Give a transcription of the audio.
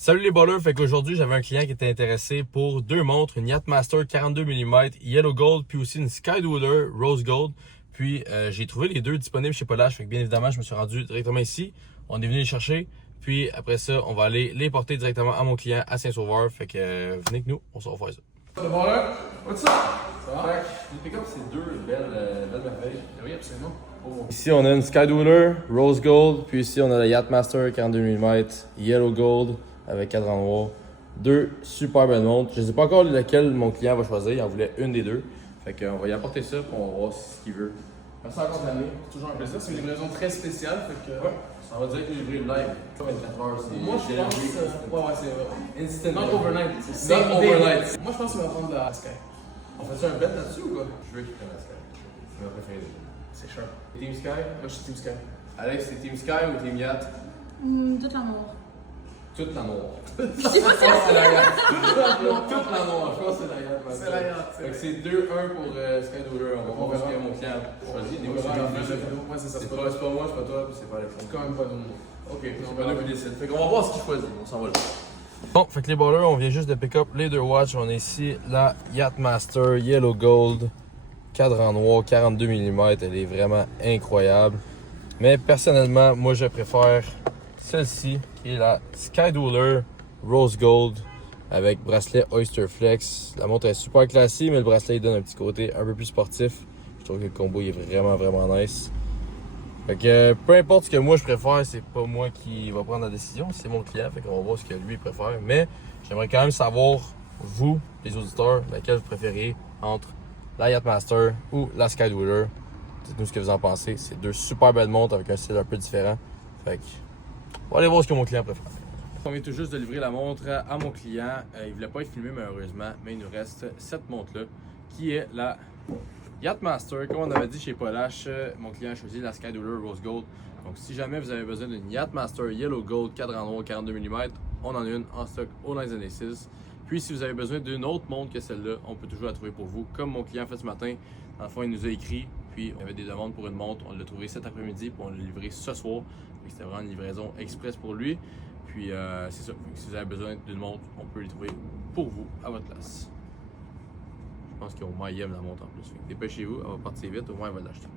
Salut les ballers, fait qu'aujourd'hui j'avais un client qui était intéressé pour deux montres, une Yachtmaster 42 mm Yellow Gold, puis aussi une Skydweller Rose Gold. Puis j'ai trouvé les deux disponibles chez Polache, fait que bien évidemment je me suis rendu directement ici. On est venu les chercher, puis après ça on va aller les porter directement à mon client à Saint-Sauveur. Fait que venez avec nous, on s'en va faire ça. Le baller, what's up? Ça va? Fait que les pick-up c'est deux belles merveilles. Oui, absolument. Ici on a une Skydweller Rose Gold, puis ici on a la Yachtmaster 42 mm Yellow Gold avec cadran noir. Deux super belles montres. Je ne sais pas encore laquelle mon client va choisir, il en voulait une des deux. Fait qu'on va y apporter ça pour on va voir ce qu'il veut. Merci encore d'amener. C'est toujours un plaisir. C'est une livraison très spéciale. Fait que... Ouais, ça va dire que livré live. 24 heures, c'est. Moi, je pense. Ouais, c'est vrai. Instant. Not overnight. C'est not overnight. Moi, je pense qu'il va prendre la Sky. On fait ça un bet là-dessus ou quoi? Je veux qu'il prenne la Sky. C'est ma préférée. C'est cher. Team Sky? Moi, je suis Team Sky. Alex, c'est Team Sky ou Team Yacht? Toute l'amour. Toute la noire. Je sais pas si C'est la Yacht. Toute la noire, je pense que c'est la Yacht. C'est la Yacht. Fait que c'est 2-1 pour Skydweller. On va voir ce que mon client choisit. On verra à la fin de la vidéo. Ouais, c'est ça. C'est pas moi, c'est pas toi, puis c'est pas Alex. C'est quand même pas nous. Ok, c'est pas nous qui décide. Fait qu'on va voir ce qu'il choisit. On s'en va là. Bon, fait que les ballers, on vient juste de pick up les deux watches. On a ici la Yachtmaster Yellow Gold, cadran noir, 42 mm. Elle est vraiment incroyable. Mais personnellement, moi je préfère celle-ci qui est la Skydweller Rose Gold avec bracelet Oyster Flex. La montre est super classique, mais le bracelet il donne un petit côté un peu plus sportif. Je trouve que le combo il est vraiment nice. Fait que peu importe ce que moi je préfère, c'est pas moi qui va prendre la décision, c'est mon client. Fait qu'on va voir ce que lui préfère. Mais j'aimerais quand même savoir, vous, les auditeurs, laquelle vous préférez entre la Yachtmaster ou la Skydweller. Dites-nous ce que vous en pensez. C'est deux super belles montres avec un style un peu différent. Fait que on va aller voir ce que mon client préfère. On vient tout juste de livrer la montre à mon client. Il voulait pas être filmé malheureusement, mais il nous reste cette montre-là qui est la Yachtmaster. Comme on avait dit chez Polache, mon client a choisi la Skydweller Rose Gold. Donc si jamais vous avez besoin d'une Yachtmaster Yellow Gold cadran noir 42 mm, on en a une en stock au Nice Aces. Puis si vous avez besoin d'une autre montre que celle-là, on peut toujours la trouver pour vous. Comme mon client a fait ce matin, dans le fond il nous a écrit, puis on avait des demandes pour une montre, on l'a trouvé cet après-midi, puis on l'a livré ce soir. C'était vraiment une livraison express pour lui. Puis c'est ça, si vous avez besoin d'une montre, on peut les trouver pour vous, à votre place. Je pense qu'au moins il aime la montre en plus. Dépêchez-vous, elle va partir vite, au moins elle va l'acheter.